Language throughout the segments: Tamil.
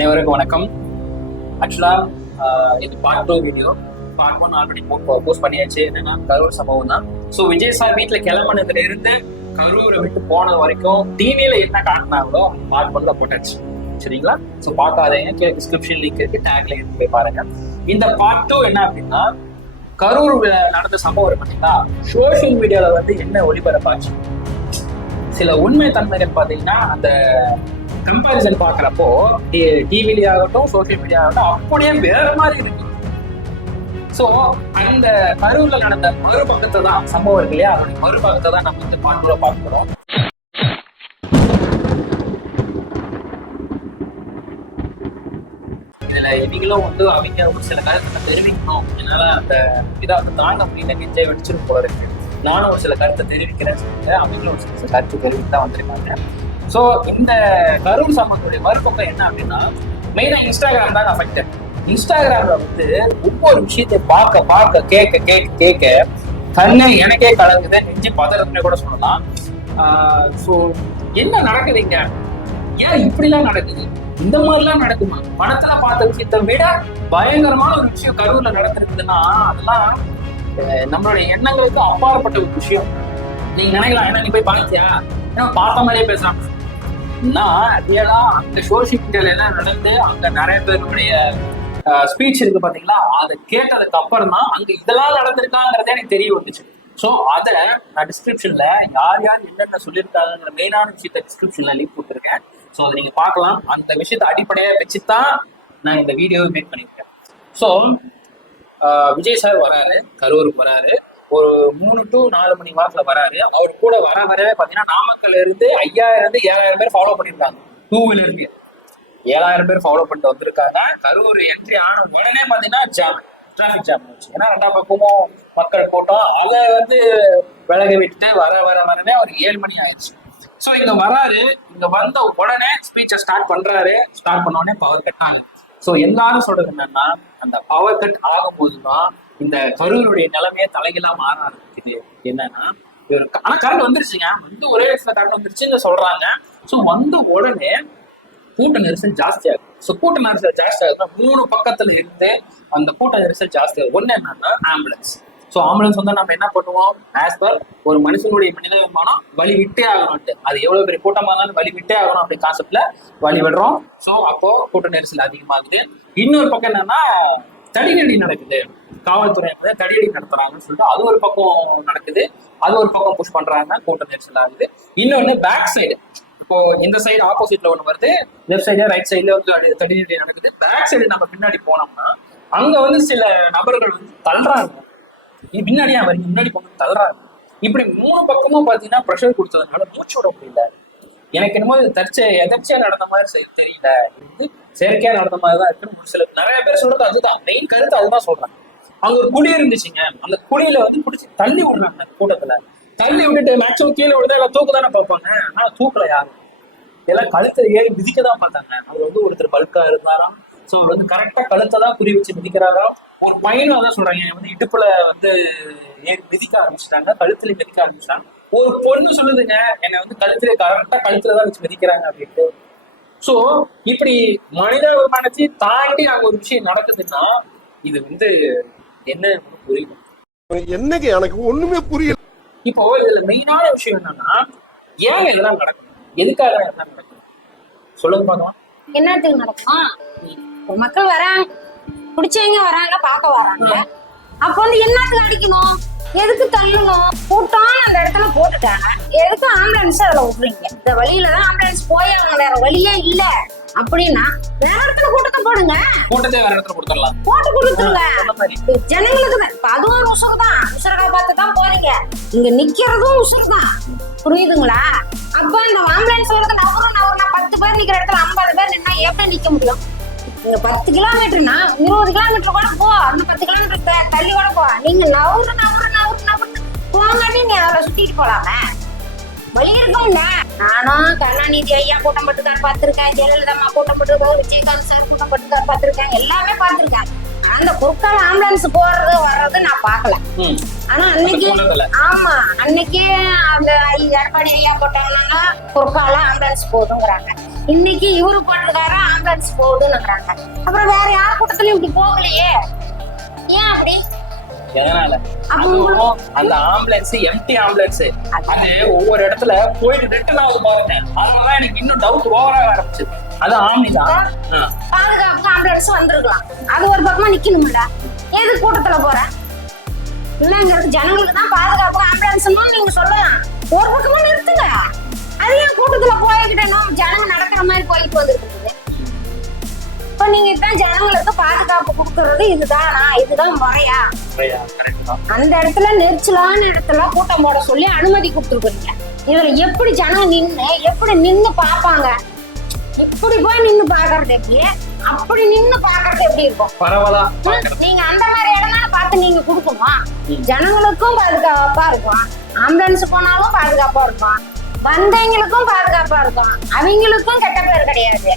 அனைவருக்கும் வணக்கம். ஆக்சுவலா இது part 2 video. Part 1 already post பண்ணியாச்சு. என்னன்னா கரூர் சம்பவம் தான். ஸோ விஜய் சார் வீட்டில் கிளம்பினதுல இருந்து கரூரை விட்டு போனது வரைக்கும் டிவியில என்ன காட்டினாங்களோ பார்ட் 1ல போட்டாச்சு. சரிங்களா? ஸோ பார்க்காதீங்க, கீழே டிஸ்கிரிப்ஷன் லிங்க் இருக்கு, டேக்ல இருந்து போய் பாருங்க. இந்த பார்ட் 2 என்ன அப்படின்னா, கரூர் நடந்த சம்பவம் பார்த்தீங்கன்னா சோசியல் மீடியால வந்து என்ன ஒளிபரப்பாச்சு, சில உண்மை தன்மைகள் பார்த்தீங்கன்னா அந்த கம்பேரிசன் பார்க்குறப்போ டிவிலி ஆகட்டும் சோசியல் மீடியா ஆகட்டும் அப்படியே வேற மாதிரி இருக்கு. ஸோ அந்த கரூர்ல நடந்த மறுபக்கத்தை தான் சம்பவம் இருக்கு இல்லையா, அதோட மறுபக்கத்தை தான் நம்ம வந்து பாட்டுல பார்க்கிறோம். இதுல இவங்களும் வந்து அவங்க ஒரு சில கருத்தை தெரிவிக்கணும், என்னால அந்த இதாக தாங்க முடியல, நெஞ்சை வெடிச்சிரும் போல இருக்கு, நானும் ஒரு சில கருத்தை தெரிவிக்கிறேன்னு சொல்லிட்டு அவங்களும் ஒரு சில கருத்து தெரிவித்து தான் வந்திருக்காங்க. ஸோ இந்த கரூர் சம்பவத்துடைய மறுபக்கம் என்ன அப்படின்னா, மெயினா இன்ஸ்டாகிராம் தான் அஃபெக்டட். இன்ஸ்டாகிராம்ல வந்து ஒவ்வொரு விஷயத்தை பார்க்க பார்க்க கேட்க கேட்க கேட்க கண்ணே எனக்கே கலங்குது, நெஞ்சு பதறதுன்னு கூட சொல்லலாம். ஸோ என்ன நடக்குதுங்க, ஏன் இப்படிலாம் நடக்குது, இந்த மாதிரிலாம் நடக்குமா, பணத்துல பார்த்த விஷயத்தை விட பயங்கரமான ஒரு விஷயம் கரூர்ல நடந்திருக்குதுன்னா அதெல்லாம் நம்மளுடைய எண்ணங்களுக்கு அப்பாற்பட்ட ஒரு விஷயம். நீங்க நினைக்கலாம், ஏன்னா நீ போய் பார்த்தியா, ஏன்னா பார்த்த மாதிரியே பேசுறாங்க. அங்க சோசியல் மீடியால எல்லாம் நடந்து அங்க நிறைய பேருடைய ஸ்பீச் இருக்கு பாத்தீங்களா, அதை கேட்டதுக்கு அப்புறம் தான் அங்க இதெல்லாம் நடந்திருக்காங்கிறதே எனக்கு தெரிய வந்துச்சு. ஸோ அதை நான் டிஸ்கிரிப்ஷன்ல யார் யார் என்னென்ன சொல்லியிருக்காங்கிற மெயினான விஷயத்த டிஸ்கிரிப்ஷன்ல லிங்க் கொடுத்துருக்கேன். ஸோ அதை நீங்க பார்க்கலாம். அந்த விஷயத்த அடிப்படையா வச்சுதான் நான் இந்த வீடியோவை மேக் பண்ணியிருக்கேன். ஸோ விஜய் சார் வராரு, கரூருக்கு வராரு, ஒரு 3 to 4 மணி வாரத்துல வராரு. அவர் கூட வர பாத்தீங்கன்னா நாமக்கல்ல இருந்து 5000 to 7000 பேர் ஃபாலோ பண்ணிருக்காங்க. 2 வீலருக்கு 7000 பேர் ஃபாலோ பண்ணிட்டு வந்திருக்காங்க. கரூர் என்ட்ரி ஆன உடனே பாத்தீங்கன்னா டிராபிக் ஜாம் ஆச்சு. ஏன்னா 2 பக்கமும் மக்கள் கூட்டம். அதை வந்து விலக விட்டுட்டு வரவே ஒரு 7 மணி ஆயிடுச்சு. ஸோ இங்க வராரு, இங்க வந்த உடனே ஸ்பீச்சை ஸ்டார்ட் பண்றாரு. ஸ்டார்ட் பண்ண உடனே பவர் கட் ஆகுது. ஸோ எல்லாரும் சொல்றது என்னன்னா, அந்த பவர் கட் ஆகும் போதுதான் இந்த கரூருடைய நிலைமையே தலைகீழா மாற ஆரம்பிக்குது. என்னன்னா, ஆனா கரண்ட் வந்துருச்சுங்க, வந்து ஒரே இடத்துல கரண்ட் வந்துருச்சுன்னு சொல்றாங்க. ஸோ வந்த உடனே கூட்ட நெரிசல் ஜாஸ்தி ஆகுது. ஸோ கூட்ட நெரிசல் ஜாஸ்தி ஆகுதுன்னா 3 பக்கத்துல இருந்து அந்த கூட்ட நெரிசல் ஜாஸ்தி ஆகுது. ஒண்ணு என்னன்னா ஆம்புலன்ஸ். ஸோ ஆம்புலன்ஸ் வந்து நம்ம என்ன பண்ணுவோம், ஆஸ் பர் ஒரு மனுஷனுடைய மனித விமானம் வழி விட்டே ஆகணும்ட்டு, அது எவ்வளவு பெரிய கூட்டமா இருந்தாலும் வழி விட்டே ஆகணும் அப்படி கான்செப்ட்ல வழி விடுறோம். ஸோ அப்போ கூட்ட நெரிசல் அதிகமாகுது. இன்னொரு பக்கம் என்னன்னா தடியடி நடக்குது. காவல்துறை தடியடி நடத்துறாங்கன்னு சொல்லிட்டு அது ஒரு பக்கம் நடக்குது, அது ஒரு பக்கம் புஷ் பண்றாங்க, கூட்ட நெரிசல் ஆகுது. இன்னொன்னு பேக் சைடு, இப்போ இந்த சைடு ஆப்போசிட்ல ஒண்ணு வருது, லெஃப்ட் சைடு ரைட் சைடுல வந்து தடியடி நடக்குது. பேக் சைடு நம்ம பின்னாடி போனோம்னா அங்க வந்து சில நபர்கள் வந்து தள்ளுறாங்க, பின்னாடியா வரீங்க, முன்னாடி போட்டு தள்ளுறாங்க. இப்படி 3 பக்கமும் பாத்தீங்கன்னா ப்ரெஷர் கொடுத்ததுனால மூச்சு விட முடியல. எனக்கு என்னமோ எதர்ச்சியா நடந்த மாதிரி தெரியல, இது செயற்கையா நடந்த மாதிரி தான் இருக்குன்னு ஒரு சில நிறைய பேர் சொல்றது அதுதான் மெயின் கருத்து. அதுதான் சொல்றாங்க. அங்க ஒரு குழி இருந்துச்சுங்க, அந்த குழியில வந்து பிடிச்சி தள்ளி விடுறாங்க. கூட்டத்துல தள்ளி விட்டுட்டு மேக்சிமம் கீழே விடுதா எல்லாம் தூக்கு தானே பார்ப்பாங்க. ஆனா தூக்கல யாரும், எல்லாம் கழுத்தை ஏறி மிதிக்கதான் பார்த்தாங்க. அவர் வந்து ஒருத்தர் பல்கா இருந்தாராம். ஸோ அவர் வந்து கரெக்டா கழுத்தை தான் குறி வச்சு மிதிக்கிறாராம். ஒரு பையனும் அதான் சொல்றாங்க, வந்து இடுப்புல வந்து ஏறி மிதிக்க ஆரம்பிச்சுட்டாங்க, கழுத்துல மிதிக்க ஆரம்பிச்சிட்டாங்க. ஒரு பொண்ணு சொல்லுதுங்க, என்னை வந்து கரெக்டா கழுத்துலதான் வச்சு மிதிக்கிறாங்க அப்படின்ட்டு. சோ இப்படி மனித விமானத்தை தாண்டி அங்க ஒரு விஷயம் நடக்குதுன்னா இது வந்து என்ன புரியல. என்னங்க எனக்கு ஒண்ணுமே புரியல. இப்போ இதுல மெயினான விஷயம் என்னன்னா, ஏன் இதெல்லாம் நடக்கும், எதுக்காக இதெல்லாம் நடக்கும் சொல்லுங்க பார்க்கலாம். என்னத்துக்கு நடக்கும், மக்கள் வராங்க, பிடிச்சவங்க வராங்க, பார்க்க வராங்க. அப்ப வந்து என்னத்துக்கு அடிக்கணும், எதுக்கு தள்ளணும், கூட்டம் அந்த இடத்துல போட்டுட்டாங்க, எதுக்கு ஆம்புலன்ஸ் அதுல விடுறீங்க, இந்த வழியில தான் ஆம்புலன்ஸ் போயாங்க, வேற வழியே இல்ல அப்படின்னா வேற இடத்துல கூட்டத்தை போடுங்க, கூட்டத்தை வேற இடத்துல கொடுத்துடலாம், போட்டு கொடுத்துருங்க ஜனங்களுக்கு தான். இப்ப அதுவும் ஒரு உசுறு தான், உசுரகா பார்த்து தான் போறீங்க, இங்க நிக்கிறதும் உசுறு தான், புரியுதுங்களா? அப்ப இந்த ஆம்புலன்ஸ் வருது நவரும் 10 பேர் நிக்கிற இடத்துல 50 பேர் நின்னா எப்படி நிக்க முடியும்? நீங்க 10 கிலோமீட்டர்னா 20 கிலோமீட்டர் கூட போ, அந்த 10 கிலோமீட்டர் தள்ளி கூட போ, நீங்க நவரு போங்க, நீங்க அதை சுத்திட்டு போலாமே, வழி இருக்கும்ல. நானும் கருணாநிதி ஐயா கூட்டம் போட்டுக்கார் பார்த்திருக்கேன், ஜெயலலிதா அம்மா கூட்டம் போட்டுருக்காரு, விஜயகாந்த் சார் கூட்டம் போட்டுக்கார் பார்த்திருக்கேன், எல்லாமே பார்த்திருக்கேன். அந்த குறுக்கால ஆம்புலன்ஸ் போறது வர்றது நான் பாக்கல. ஆனா அன்னைக்கு அன்னைக்கே அந்த எடப்பாடி ஐயா போட்டாங்கன்னா குறுக்கால ஆம்புலன்ஸ் போதுங்கிறாங்க. இன்னைக்கு இவரு போட்டிருக்காரு ஆம்புலன்ஸ் போகுதுன்னுறாங்க. அப்புறம் வேற யார் கூட்டத்திலயும் இப்படி போகலையே, ஏன் அப்படி? எதனால? அப்ப அதுவும் அந்த ஆம்புலன்ஸ் எம்டி ஆம்புலன்ஸ் அது ஒவ்வொரு இடத்துல போயிட்டு ரிட்டர்ன் ஆகுது பாருங்க. அதனாலதான் எனக்கு இன்னும் டவுட் ஓவராக ஆரம்பிச்சு. அது ஆம்னிதான். பாதுகாப்புக்கு ஆம்புலன்ஸ் வந்திருக்கலாம், அது ஒரு பக்கமா நிக்கணும்ல. எது கூட்டத்துல போற இல்லங்கிறது ஜனங்களுக்கு தான் பாதுகாப்பு ஆம்புலன்ஸ்னா நீங்க சொல்லலாம், ஒரு பக்கமா நிறுத்துங்க. அது ஏன் கூட்டத்துல போய்கிட்டணும்? ஜனங்க நடக்கிற மாதிரி போயிட்டு வந்துருக்குது. இப்ப நீங்க தான் ஜனங்களுக்கு பாதுகாப்பு கொடுக்கறது இதுதானா? இதுதான் முறையா? அந்த இடத்துல நெரிச்சலான இடத்துல கூட்டம் போட சொல்லி அனுமதி கொடுத்துருக்கீங்க. இதுல எப்படி ஜனம் எப்படி நின்னு பாப்பாங்க? இப்படி போய் நின்னு பாக்குறது எப்படி, அப்படி நின்னு பாக்குறது எப்படி இருக்கும்? பரவாயில்ல. நீங்க அந்த மாதிரி இடம்னா பார்த்து நீங்க கொடுக்குமா? ஜனங்களுக்கும் பாதுகாப்பா இருக்கும், ஆம்புலன்ஸ் போனாலும் பாதுகாப்பா இருக்கும், வந்தவங்களுக்கும் பாதுகாப்பா இருக்கும், அவங்களுக்கும் கெட்ட பேர் கிடையாது.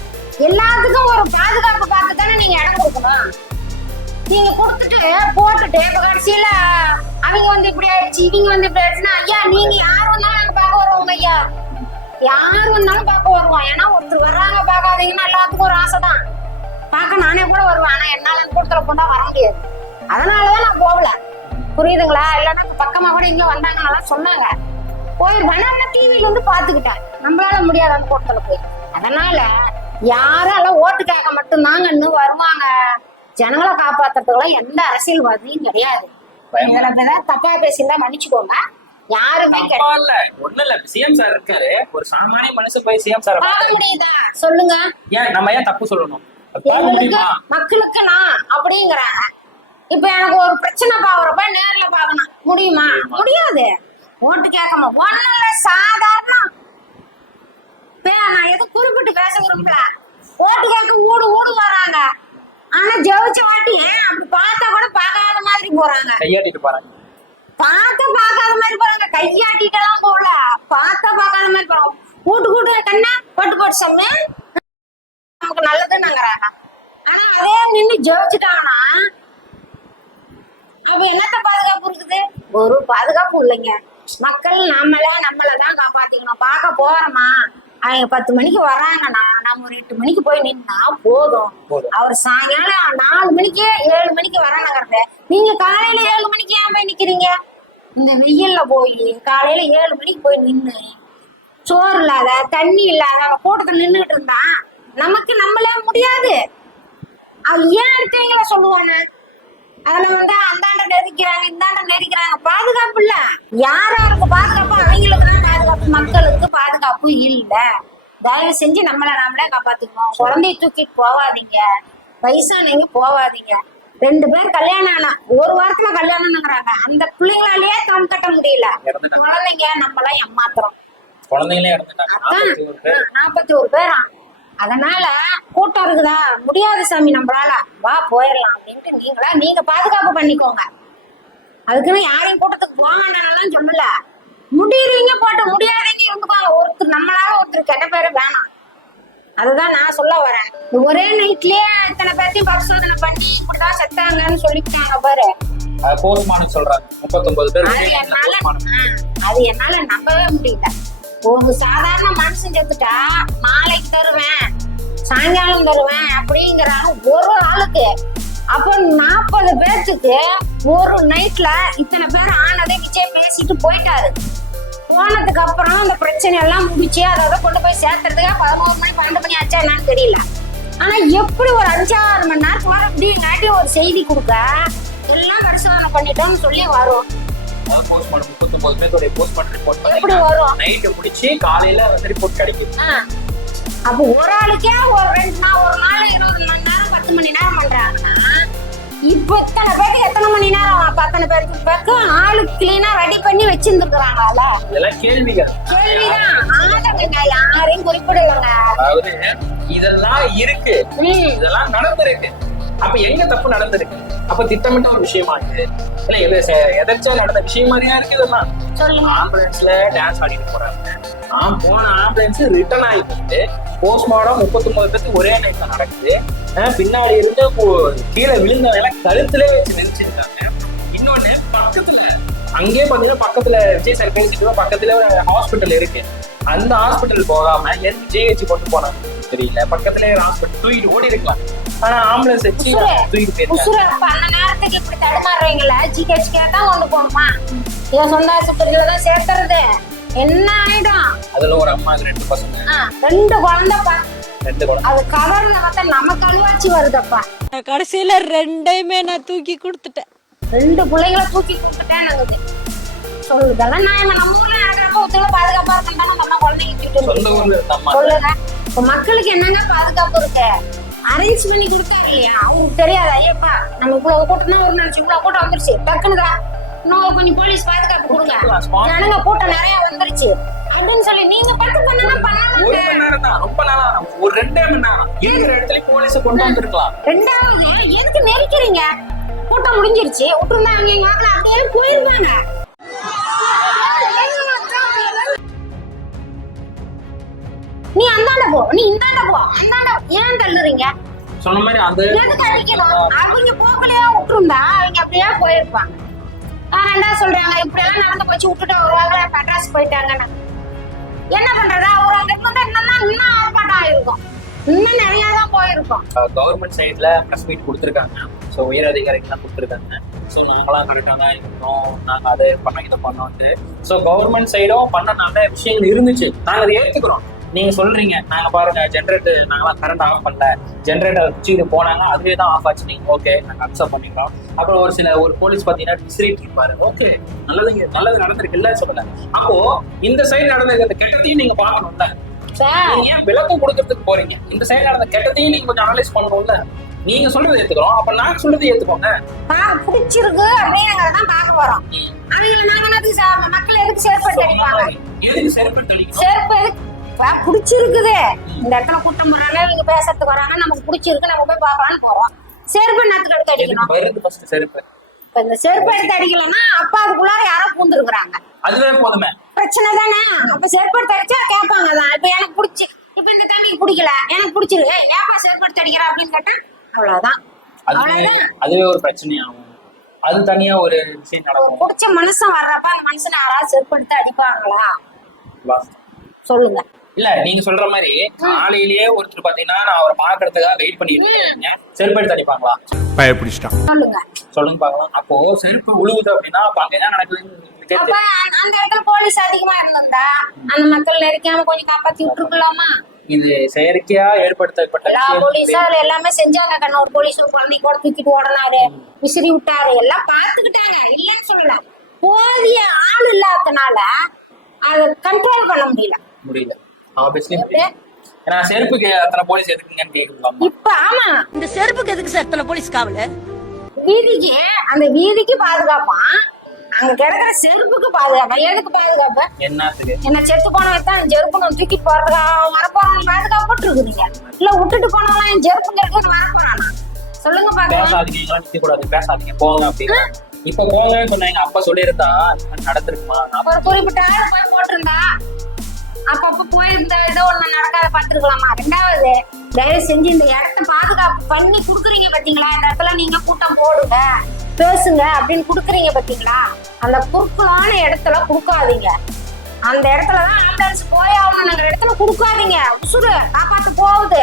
எல்லாத்துக்கும் ஒரு பாதுகாப்பு பார்த்து தானே நீங்க இடம் கொடுக்கணும். நீங்க கொடுத்துட்டு போட்டுட்டு இப்ப கடைசியில அவங்க வந்து இப்படி ஆயிடுச்சு, இவங்க வந்து இப்படி ஆயிடுச்சுன்னா, ஐயா நீங்க யார் வந்தாலும் நாங்க பார்க்க வருவோம் ஐயா, யார் வந்தாலும் பார்க்க வருவோம். ஏன்னா ஒருத்தர் வர்றாங்க பார்க்காதீங்கன்னா எல்லாத்துக்கும் ஒரு ஆசைதான். பார்க்க நானே கூட வருவேன், ஆனா என்னால அந்த கூட்டத்துல போனா வர முடியாது. அதனாலதான் நான் போகல, புரியுதுங்களா? இல்லைன்னா பக்கமா கூட இங்க வந்தாங்கன்னு சொன்னாங்க, போயிருவேன். ஆனா டிவில வந்து பாத்துக்கிட்டேன், நம்மளால முடியாது அந்த கூட்டத்துல போய். அதனால யாரால ஓட்டுக்காக மட்டும்தாங்க இன்னும் வருவாங்க. ஜனங்களை காப்பாத்துறதுக்குலாம் எந்த அரசியல்வாதியும் கிடையாது. தப்பா பேசியிருந்தா மன்னிச்சுக்கோங்க, யாருமே கிடையாது. ஒண்ணு இல்ல, சிஎம் சார் இருக்காரு, ஒரு சாமானிய மனுஷன் போய் சிஎம் சார் பார்க்க முடியுதா சொல்லுங்க? ஏன் நம்ம ஏன் தப்பு சொல்லணும்? மக்களுக்கு நான் அப்படிங்கிறாங்க. இப்ப எனக்கு ஒரு பிரச்சனை பாக்குறப்ப நேர்ல பாக்கணும் முடியுமா? முடியாது. ஓட்டு கேட்கமா ஒண்ணு சாதாரண நான் எதுவும் குறிப்பிட்டு பேச விரும்பல. ஓட்டு கேட்க ஊடு ஊடு வராங்க, ஆனா ஜெயிச்ச வாட்டி அப்படி பார்த்தா கூட பார்க்காத மாதிரி போறாங்க, கையாட்டிட்டு போறாங்க. பார்த்தா பார்க்காத மாதிரி போறாங்க, கையாட்டிட்டு எல்லாம் போகல, பார்த்தா பார்க்காத மாதிரி போறாங்க. கூட்டு கூட்டு கண்ணா பட்டு போட்டு சொன்ன நமக்கு நல்லதுன்னாங்கிறாங்க. ஆனா அதே நின்று ஜெயிச்சுட்டாங்கன்னா அப்ப என்னத்த பாதுகாப்பு இருக்குது? ஒரு பாதுகாப்பு இல்லைங்க. மக்கள் நம்மளதான் காப்பாத்திக்கணும். பார்க்க போறோமா, அவங்க 10 மணிக்கு வர்றாங்கன்னா நம்ம ஒரு 8 மணிக்கு போய் நின்னா போதும். அவர் சாயங்காலம் 4 மணிக்கு 7 மணிக்கு வரானங்கிறத நீங்க காலையில 7 மணிக்கு ஏன் போய் நிக்கிறீங்க? இந்த வெயில்ல போய் காலையில 7 மணிக்கு போய் நின்னு சோறு இல்லாத தண்ணி இல்லாத கூட்டத்துல நின்றுகிட்டு இருந்தா நமக்கு நம்மளே முடியாது. அவ ஏன் அடுத்தவங்கள சொல்லுவாங்க? அதுல வந்து அந்தாண்ட நெரிக்கிறாங்க இந்தாண்ட நெரிக்கிறாங்க, பாதுகாப்பு இல்ல. யாருக்கு பாதுகாப்பு? அவங்களுக்கு தான் பாதுகாப்பு, மக்களுக்கு பாதுகாப்பு இல்ல. தயவு செஞ்சு நாமளே காப்பாத்திக்கணும். குழந்தைய தூக்கிட்டு போவாதீங்க, வயசானவங்க போவாதீங்க. 2 பேர் கல்யாணம் ஆனா 1 வாரத்துல கல்யாணம்ங்கிறாங்க, அந்த பிள்ளைங்களாலேயே தம் கட்ட முடியல. குழந்தைங்க நம்மளாம் ஏமாத்துறோம். குழந்தைங்களே 41 பேரா. அதனால கூட்டம் இருக்குதா, முடியாது சாமி நம்மளால, வா போயிடலாம் அப்படின்ட்டு நீங்க பாதுகாப்பு பண்ணிக்கோங்க. அதுக்குன்னு யாரையும் கூட்டத்துக்கு போவாங்கன்னு சொல்லல. முடியறீங்க போட்டு, முடியாதீங்க இருந்துக்கோங்க. ஒருத்தர் நம்மளால ஒருத்தர் கெட்ட பேரு வேணாம். அதுதான் நான் சொல்ல வரேன். ஒரே நைட்லயே இத்தனை பேர்த்தையும் பரிசோதனை பண்ணி இப்படிதான் செத்தாங்கன்னு சொல்லிட்டாங்க பாரு. போஸ்ட்மார்ட்டம் சொல்றாங்க 39 பேர். அது என்னால நம்பவே முடியல. ஒரு சாதாரண மனுஷன் செத்துட்டா நாளைக்கு தருவேன், சாயங்காலம் தருவேன் அப்படிங்கிறாங்க ஒரு ஆளுக்கு. அப்ப 40 பேர்த்துக்கு ஒரு நைட்ல இத்தனை பேர் ஆனதை விஜய் பேசிட்டு போயிட்டாரு. போனதுக்கு அப்புறம் அந்த பிரச்சனை எல்லாம் முடிச்சு அதோட கொண்டு போய் சேர்த்துறதுக்கு 11 மணி 12 மணி ஆச்சா என்னன்னு தெரியல. ஆனா எப்படி ஒரு 5-6 மணி நேரத்துக்கு வர இப்படி ஒரு செய்தி கொடுக்க எல்லாம் பரிசோதனை பண்ணிட்டோம்னு சொல்லி வரும். எப்படி வரும்? நைட் முடிச்சு காலையில ரிப்போர்ட் கிடைக்கும். அப்ப ஒரு ஆளுக்கே ஒரு 2 நாள், ஒரு நாள் 20 மணி நேரம் 10 மணி நேரம் பண்றாங்கன்னா இப்ப எத்தனை பேருக்கு எத்தனை மணி நேரம்? 10 பேருக்கு ஆளு கிளீனா ரெடி பண்ணி வச்சிருந்துருக்காங்களா? இதெல்லாம் கேள்விதான். யாரையும் குறிப்பிடலங்க. அதாவது இதெல்லாம் இருக்கு, இதெல்லாம் நடந்திருக்கு. அப்ப எங்க தப்பு நடந்திருக்கு? அப்ப திட்டமிட்ட ஒரு விஷயமா இருக்கு இல்ல, எதாச்சா நடந்த விஷயம் மாதிரியா இருக்கு. இதெல்லாம் ஆம்புலன்ஸ்ல டான்ஸ் ஆடிட்டு போறாங்க. போன ஆம்புலன்ஸ் ரிட்டர்ன் ஆகிட்டு போஸ்ட்மார்டம் 39 பேருக்கு ஒரே நைட்ல நடக்குது. பின்னாடி இருந்து கீழே விழுந்தவங்க கழுத்திலே வச்சு நெரிச்சிருக்காங்க. இன்னொன்னு பக்கத்துல அங்கேயே பாத்தீங்கன்னா பக்கத்துல விஜய் சார் பேசிட்டு பக்கத்துல ஒரு ஹாஸ்பிட்டல் இருக்கு. அந்த ஹாஸ்பிட்டல் போகாம எதுக்கு ஜிஹெச் கொண்டு போனாங்க தெரியல. பக்கத்துலயே ஹாஸ்பிட்டல் தூக்கிட்டு ஓடி இருக்கலாம். ஆனா ஆம்புலன்ஸ் வச்சு தூக்கிட்டு போயிருக்காங்க. உசுரு அப்ப அந்த நேரத்துக்கு இப்படி தடுமாறுறீங்களா? ஜிஹெச் கேட்டா கொண்டு போகணுமா? இவன் சொந்த ஆஸ்பத்திரியில தான் சேர்த்துறது. என்ன ஆயிடும்? அதுல ஒரு அம்மாவுக்கு 2 பசங்க, 2 குழந்தைப்பா. 2 குழந்தை. அது கவர்ல பார்த்தா நமக்கு அழுவாச்சி வருதப்பா. கடைசியில 2யுமே நான் தூக்கி கொடுத்துட்டேன். 2 பிள்ளைகளை தூக்கி கொடுத்துட்டேன். நாங்க சொல்லுதெல்லாம் நான் நம்ம ஊர்ல நடக்கிறப்ப ஒருத்தவங்க பாதுகாப்பா இருக்கா நம்ம குழந்தைங்க சொந்த ஊர்ல இருந்த அம்மா. சொல்லுங்க. இப்ப மக்களுக்கு என்னங்க பாதுகாப்பு இருக்கு? அரேஞ்ச் பண்ணி கொடுத்தாரு இல்லையா? அவங்களுக்கு தெரியாது. ஐயப்பா நம்ம இவ்வளவு கூட்டம் ஒரு நினைச்சு இவ்வளவு கூட்டம் வந்துருச்சு, டக்குனுதா இன்னும் கொஞ்சம் போலீஸ் பாதுகாப்பு கொடுங்க, ஜனங்க கூட்டம் நிறைய வந்துருச்சு அப்படின்னு சொல்லி நீங்க பட்டு பண்ணா ஒரு மணி நேரம் தான், ரொம்ப நேரம், ஒரு 2 மணி நேரம் இருக்கிற இடத்துல போலீஸ கொண்டு வந்திருக்கலாம். 2வது எதுக்கு நெருக்கிறீங்க? கூட்டம் முடிஞ்சிருச்சு, விட்டுருந்தாங்க எங்க வாக்குல அப்படியே போயிருந்தாங்க. நீ அந்தாண்ட போ, நீ இந்தாண்ட போ, அந்தாண்ட ஏன் தள்ளுறீங்க? சொன்ன மாதிரி அந்த எதுக்கு அடிக்கணும்? அவங்க போக்கலையா விட்டுருந்தா அவங்க அப்படியே போயிருப்பாங்க. ரெண்டா சொல்றாங்க இப்படி எல்லாம் நடந்து போச்சு, விட்டுட்டு வருவாங்க, மெட்ராஸ் போயிட்டாங்கன்னு. என்ன பண்றது? அவங்க அங்க வந்து என்னன்னா இன்னும் ஆர்ப்பாட்டம் ஆயிருக்கும், இன்னும் நிறைய தான் போயிருக்கும். கவர்மெண்ட் சைட்ல பிரஸ் மீட் கொடுத்துருக்காங்க. ஸோ உயர் அதிகாரிகள்லாம் கொடுத்துருக்காங்க. ஸோ நாங்களாம் கரெக்டாக தான் இருக்கோம், நாங்கள் அதை பண்ணோம் இதை பண்ணோன்ட்டு. ஸோ கவர்மெண்ட் சைடும் பண்ண நிறைய விஷயங்கள் இருந்துச்சு, நாங்கள் அதை ஏற்றுக்கிறோம். நீங்க சொல்றீங்க நாங்க பாருங்க ஜென்ரேட்டர் நாங்களாம் கரண்ட் ஆஃப் பண்ணல, ஜென்ரேட்டர் வச்சு இது போனாங்க அதுவே தான் ஆஃப் ஆச்சு, நீங்க ஓகே நாங்க அக்செப்ட் பண்ணிக்கிறோம். அப்புறம் ஒரு போலீஸ் பாத்தீங்கன்னா விசிறிட்டு இருப்பாரு, ஓகே நல்லது நடந்திருக்கு இல்ல சொல்லல. அப்போ இந்த சைடு நடந்த அந்த கெட்டதையும் நீங்க பாக்கணும்ல, நீங்க ஏன் விளக்கம் கொடுக்கறதுக்கு போறீங்க? இந்த சைடு நடந்த கெட்டதையும் நீங்க கொஞ்சம் அனலைஸ் பண்ணணும்ல. நீங்க சொல்றது ஏத்துக்கிறோம், அப்ப நான் சொல்றது ஏத்துக்கோங்க. பிடிச்சிருக்கு அப்படிங்கறதான் பார்க்க போறோம். மக்கள் எதுக்கு செருப்பு அடிப்பாங்க? எதுக்கு செருப்பு அடிக்கணும்? செருப்பு எதுக்கு பிடிச்சிருக்குது? இந்த இடத்துல கூட்டம் போறாங்க, இவங்க பேசுறதுக்கு வராங்க, நமக்கு பிடிச்சிருக்கு, நம்ம போய் பாக்கலாம்னு போறோம். செருப்பு நேரத்துக்கு எடுத்து அடிக்கணும். செருப்பு இப்ப இந்த செருப்பு எடுத்து அடிக்கலன்னா அப்பா அதுக்குள்ளார யாரோ பூந்துருக்குறாங்க, அதுவே போதுமே, பிரச்சனை தானே. அப்ப செருப்பு எடுத்து அடிச்சா கேட்பாங்க தான். இப்ப எனக்கு பிடிச்சி, இப்ப இந்த தம்பிக்கு பிடிக்கல, எனக்கு பிடிச்சிருக்கு, ஏப்பா செருப்பு எடுத்து அடிக்கிற அப்படின்னு கேட்டா அவ்வளவுதான். அதுவே ஒரு பிரச்சனையாகும், அது தனியா ஒரு விஷயம் நடக்கும். பிடிச்ச மனுஷன் வர்றப்ப அந்த மனுஷனை யாராவது செருப்பு எடுத்து அடிப்பாங்களா? சொல்லுங்க. இல்ல நீங்க சொல்ற மாதிரி காலையிலேயே ஒருத்தர் பாத்தீங்கன்னா நான் அவரை பாக்குறதுக்காக வெயிட் பண்ணிட்டு இருக்கேன், செருப்பு எடுத்து அடிப்பாங்களா? பயப்பிடிச்சிட்டான். சொல்லுங்க பாக்கலாம். அப்போ செருப்பு உழுவுது அப்படின்னா அப்ப அங்க என்ன நடக்குது? அப்ப அந்த இடத்துல போலீஸ் அதிகமா இருந்தா அந்த மக்கள் நெருக்காம கொஞ்சம் காப்பாத்தி விட்டுருக்கலாமா? இது செயற்கையா ஏற்படுத்தப்பட்ட எல்லா போலீஸா எல்லாமே செஞ்சாங்க. கண்ண ஒரு போலீஸ் ஒரு குழந்தை கூட தூக்கிட்டு ஓடனாரு, விசிறி விட்டாரு, எல்லாம் பாத்துக்கிட்டாங்க, இல்லன்னு சொல்லல. போதிய ஆள் இல்லாதனால அதை கண்ட்ரோல் பண்ண முடியல. ஆப்வியஸ்லி ஏன்னா செருப்புக்கு அத்தனை போலீஸ் எதுக்குங்கன்னு கேட்கலாம். இப்ப ஆமா, இந்த செருப்புக்கு எதுக்கு சார் அத்தனை போலீஸ் காவல? வீதிக்கு, அந்த வீதிக்கு பாதுகாப்பா, அங்க கிடக்குற செருப்புக்கு பாதுகாப்பா. எதுக்கு பாதுகாப்பு? என்னத்துக்கு? என்ன செத்து போனவன் செருப்பு தூக்கி போறதுக்கா வரப்போறவங்க பாதுகாப்பு இருக்குதுங்க? இல்ல விட்டுட்டு போனவங்க என் செருப்புங்கிறது வரப்போறானா? சொல்லுங்க பாக்கலாம். பேசாதீங்க, நிக்க கூடாது, பேசாதீங்க, போங்க அப்படின்னு இப்ப போங்கன்னு சொன்னாங்க. அப்ப சொல்லியிருந்தா நடந்திருக்குமா? ஒரு குறிப்பிட்ட ஆள் போய் போட்டிருந்தா அப்பப்ப போயிருந்தா ஏதோ ஒண்ணு நடக்காத பாத்துருக்கலாமா? 2வது தயவு செஞ்சு இந்த இடத்த பாதுகாப்பு பண்ணி குடுக்குறீங்க பாத்தீங்களா? இந்த இடத்துல நீங்க கூட்டம் போடுங்க, பேசுங்க அப்படின்னு குடுக்குறீங்க பாத்தீங்களா? அந்த குறுக்கலான இடத்துல குடுக்காதீங்க. அந்த இடத்துலதான் ஆம்புலன்ஸ் போய் ஆகணுங்கிற இடத்துல குடுக்காதீங்க. உசுறு காப்பாத்து போகுது,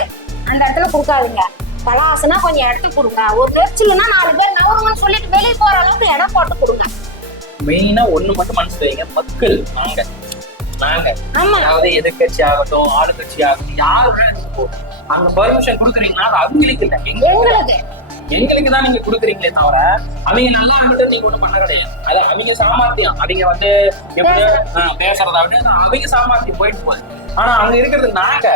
அந்த இடத்துல குடுக்காதீங்க. தலாசுனா கொஞ்சம் இடத்துக்கு கொடுங்க. ஒரு நெரிச்சல்னா 4 பேர் நவருங்கன்னு சொல்லிட்டு வெளியே போற அளவுக்கு இடம் போட்டு கொடுங்க. மெயினா ஒண்ணு மட்டும் மனசு வைங்க, மக்கள் நாங்க அதாவது எதிர்கட்சி ஆகட்டும் ஆளுங்கட்சி ஆகட்டும் யாருமே அங்க பெர்மிஷன் கொடுக்குறீங்கன்னா அது அவங்களுக்கு இல்ல, எங்களுக்கு தான் நீங்க கொடுக்குறீங்களே தவிர அவங்க நல்லா இருக்கட்டும் நீங்க ஒண்ணும் பண்ண கிடையாது. அது அவங்க சாமர்த்தியம், அவங்க வந்து எப்படி பேசுறதா அப்படின்னு அவங்க சாமர்த்தியம் போயிட்டு போகுது. ஆனா அங்க இருக்கிறது நாங்க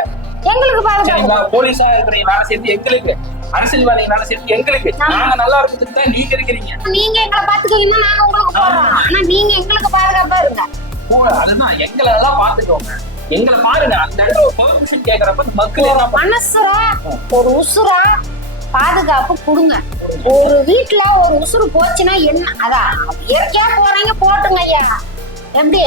எங்களுக்கு போலீஸா இருக்கிறீங்க வேலை செய்யறது எங்களுக்கு, அரசியல்வாதிகள் வேலை செய்யறது எங்களுக்கு. நாங்க நல்லா இருக்கிறதுக்கு தான் நீங்க இருக்கிறீங்க. நீங்க எங்களை பாத்துக்கீங்கன்னா நாங்க உங்களுக்கு போறோம், ஆனா நீங்க எங்களுக்கு பாதுகாப்பா இருங்க. அதுதான் எங்களை எல்லாம் பாத்துக்கோங்க, எங்களை பாருங்க. அந்த இடத்துல பெர்மிஷன் கேக்குறப்ப மக்கள் என்ன மனசுரா ஒரு உசுரா பாதுகாப்பு கொடுங்க. ஒரு வீட்டுல ஒரு உசுறு போச்சுன்னா என்ன, அதான் இயற்கையா போறீங்க போட்டுங்க ஐயா, எப்படி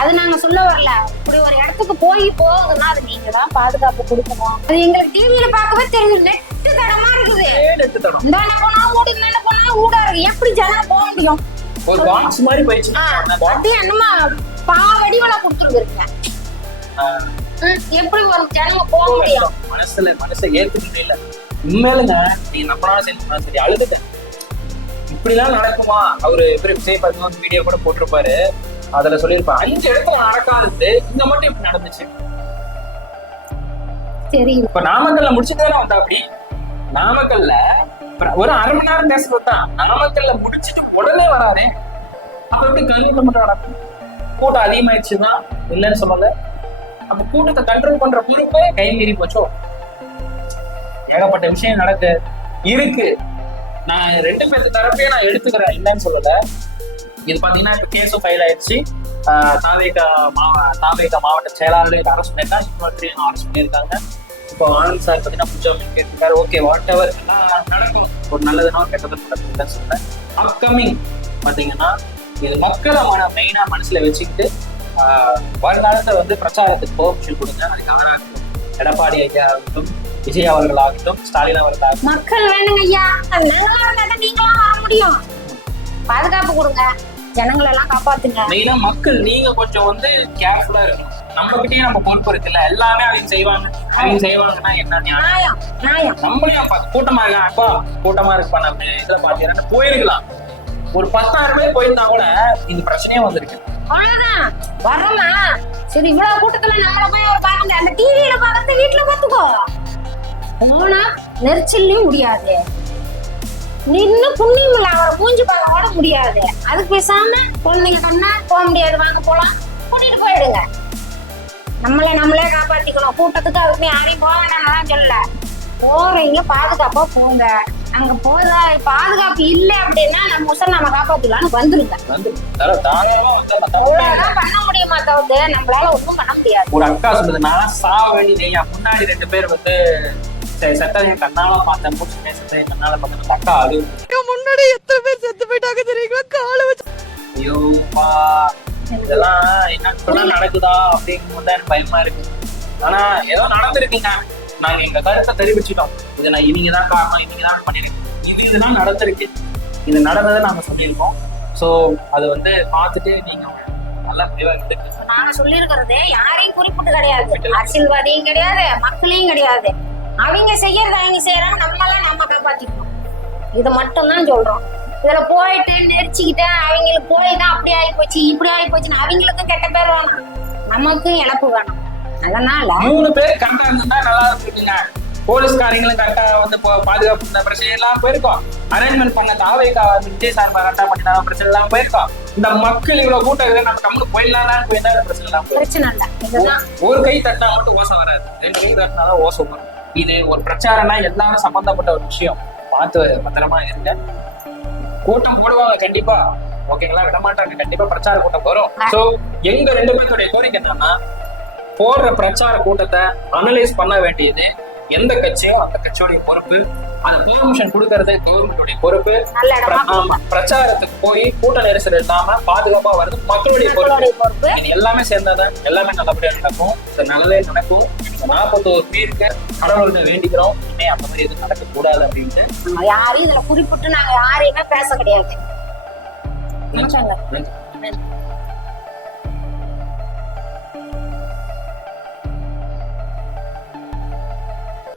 அது நாங்க சொல்ல வரல. இப்படி ஒரு இடத்துக்கு போகுதுன்னா அது நீங்க தான் பாதுகாப்பு கொடுக்கணும். அது எங்களுக்கு டிவியில பார்க்கவே தெரியும், நெட்டு தடமா இருக்குது. இந்த போனா ஊடு, இந்த போனா ஊடா இருக்கு, எப்படி ஜனம் போக முடியும்? ஒரு பாக்ஸ் மாதிரி போயிடுச்சு, அப்படியே என்னமா பாவடிவெல்லாம் கொடுத்துருக்குங்க. எப்படி ஒரு ஜனங்க போக முடியும்? மனசை ஏத்துக்கிட்டே இல்ல. உண்மையிலுங்க நீங்க நம்பினாலும் சரி சரி அழுதுட்டேன். இப்படிலாம் நடக்குமா? அவரு எப்படி விஜய் பாத்தீங்கன்னா ஒரு வீடியோ கூட போட்டிருப்பாரு. அதுல சொல்லியிருப்பாரு 5 இடத்துல நடக்காது, இங்க மட்டும் இப்படி நடந்துச்சு. சரி, இப்ப நாமக்கல்ல முடிச்சுட்டு தானே வந்தா அப்படி. நாமக்கல்ல ஒரு 1/2 மணி நேரம் பேசுறது தான். நாமக்கல்ல முடிச்சுட்டு உடனே வராரு. அப்ப எப்படி கல்வியில மட்டும் நடக்கும்? கூட்டம் அதிகமாயிடுச்சுதான் இல்லைன்னு சொல்லல. அப்ப கூட்டத்தை கண்ட்ரோல் பண்ற பொறுப்பே கை மீறி போச்சோ. ஏகப்பட்ட விஷயம் நடக்கு இருக்கு. நான் 2 பேருக்கு தரப்பே நான் எடுத்துக்கிறேன், இல்லைன்னு சொல்லல. இது பாத்தீங்கன்னா கேஸும் ஃபைல் ஆயிடுச்சு. தாவேகா மாவட்ட செயலாளர் அரெஸ்ட் பண்ணிருக்காங்க, இன்னொருத்தரையும் அரெஸ்ட் பண்ணியிருக்காங்க. இப்போ ஆனந்த் சார் பாத்தீங்கன்னா புஜாமீன் கேட்டிருக்காரு. ஓகே, வாட் எவர் நடக்கும், ஒரு நல்லதுனா கெட்டது நடக்குதுன்னு சொல்றேன். அப்கமிங் பாத்தீங்கன்னா இது மக்களை மெயினா மனசுல வச்சுக்கிட்டு வருங்காலத்தை வந்து பிரச்சாரத்துக்கு பெர்மிஷன் கொடுங்க. அதுக்காக எடப்பாடி ஐயா ஆகட்டும், விஜய் அவர்கள் ஆகட்டும், ஸ்டாலின் அவர்கள் ஆகட்டும், மக்கள் வேணுங்க ஐயா, நீங்களும் வர முடியும். பாதுகாப்பு கொடுங்க, ஜனங்களை எல்லாம் காப்பாத்துங்க. மெயினா மக்கள் நீங்க கொஞ்சம் வந்து கேர்ஃபுல்லா இருக்கணும். நம்ம கிட்டயே நம்ம பொறுப்பு இருக்குல்ல, எல்லாமே அவங்க செய்வாங்கன்னா என்ன நியாயம்? நம்மளையும் கூட்டமா இருக்கா, அப்பா கூட்டமா இருப்பான் நம்ம இதுல பாத்தீங்கன்னா போயிருக்கலாம். ஒரு 10,000 பேர் போயிருந்தா கூட இந்த பிரச்சனையே வந்திருக்கு. அவ்வளவுதான் வரோமா? சரி, இவ்வளவு கூட்டத்துல நம்மள போய் ஒரு பாருங்க, அந்த டிவியில பாக்குறது வீட்டுல பாத்துக்கோ. போனா நெரிச்சல்லையும் முடியாது, நின்னு புண்ணியம் இல்ல அவரை பூஞ்சி பார்க்க கூட முடியாது. அதுக்கு பேசாம குழந்தைங்க கண்ணா போக முடியாது, வாங்க போலாம், கூட்டிட்டு போயிடுங்க. நம்மளே காப்பாத்திக்கணும். கூட்டத்துக்கு அதுக்கு யாரையும் போக வேண்டாம் சொல்லல. போறீங்க பாதுகாப்பா போங்க. அங்க போதா பாதுகாப்பு இல்லை அப்படின்னா நம்ம உசர் நம்ம காப்பாத்திக்கலாம்னு வந்துருங்க. அவ்வளவுதான் பண்ண முடியுமா தவிர்த்து நம்மளால ஒன்றும் பண்ண முடியாது. ஒரு அக்கா சொல்லுது, நான் சாவ வேண்டியது முன்னாடி 2 பேர் வந்து சட்டம் கண்ணால பார்த்தேன், மூச்சு சட்டம் கண்ணால பார்த்தேன். அக்கா அது முன்னாடி எத்தனை பேர் செத்து போயிட்டாங்க தெரியுங்களா? காலை வச்சு ஐயோப்பா, இதெல்லாம் என்ன நடக்குதா அப்படிங்கும் தான் எனக்கு பயமா இருக்கு. ஆனா ஏதோ நடந்திருக்குங்க, நாங்க எங்க கருத்தை தெரிவிச்சுட்டோம். இதை நான் இவங்க தான் காரணம், இவங்க தான் பண்ணிருக்கேன், இதெல்லாம் நடந்திருக்கு. இது நடந்ததை நாங்க சொல்லியிருக்கோம். சோ அது வந்து பார்த்துட்டு நீங்க நல்லா தெளிவா எடுத்துக்கணும். நாங்க சொல்லியிருக்கிறது யாரையும் குறிப்பிட்டு கிடையாது, அரசியல்வாதியும் கிடையாது, மக்களையும் கிடையாது. அவங்க செய்யறது அவங்க செய்யறாங்க, நம்மளாம் நம்ம காப்பாத்திக்கணும். இதை மட்டும் தான் சொல்றோம். இதுல போயிட்டு நெரிச்சுக்கிட்டு அவங்களுக்கு போய்தான் அப்படி ஆகி போச்சு இப்படி ஆகி போச்சுன்னு அவங்களுக்கும் கெட்ட பேர் வேணும், நமக்கும் இழப்பு வேணும். அதனால 3 பேர் கரெக்டா இருந்தா நல்லா இருக்குங்க. போலீஸ்காரங்களும் கரெக்டா வந்து பாதுகாப்பு பிரச்சனை எல்லாம் போயிருக்கோம். அரேஞ்ச்மெண்ட் பண்ண தாவேகா விஜய் சார் கரெக்டா பண்ணினா பிரச்சனை எல்லாம் போயிருக்கோம். இந்த மக்கள் இவ்வளவு கூட்டம் நம்ம கம்முன்னு போயிடலாம் போயிருந்தா பிரச்சனை எல்லாம் பிரச்சனை இல்லை. ஒரு கை தட்டினா மட்டும் ஓசை வராது, 2 கை தட்டினாலும் ஓசை வரும். இது ஒரு பிரச்சாரம்னா எல்லாரும் சம்பந்தப்பட்ட ஒரு விஷயம். பார்த்து பத்திரமா இருங்க. கூட்டம் போடுவாங்க கண்டிப்பா, ஓகேங்களா? விடமாட்டாங்க, கண்டிப்பா பிரச்சார கூட்டம் வரும். சோ எங்க 2 பேருடைய கோரிக்கை என்னன்னா, போடுற பிரச்சார கூட்டத்தை அனலைஸ் பண்ண வேண்டியது எந்த கட்சியும் அந்த கட்சியோடைய பொறுப்பு. அந்த பெர்மிஷன் கொடுக்கறது கவர்மெண்டோடைய பொறுப்பு. பிரச்சாரத்துக்கு போய் கூட்ட நெரிசல் இல்லாம பாதுகாப்பா வருது மக்களுடைய பொறுப்பு. எல்லாமே சேர்ந்தாதான் எல்லாமே நல்லபடியா நடக்கும். நல்லதே நடக்கும். 41 பேருக்கு கடவுள்கிட்ட வேண்டிக்கிறோம், இனிமே அந்த மாதிரி எதுவும் நடக்க கூடாது அப்படின்ட்டு. யாரையும் இதுல குறிப்பிட்டு நாங்க யாரையுமே பேச கிடையாது.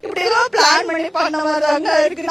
இப்படி எல்லாம் பிளான் பண்ணி பண்ண வராங்க இருக்கு.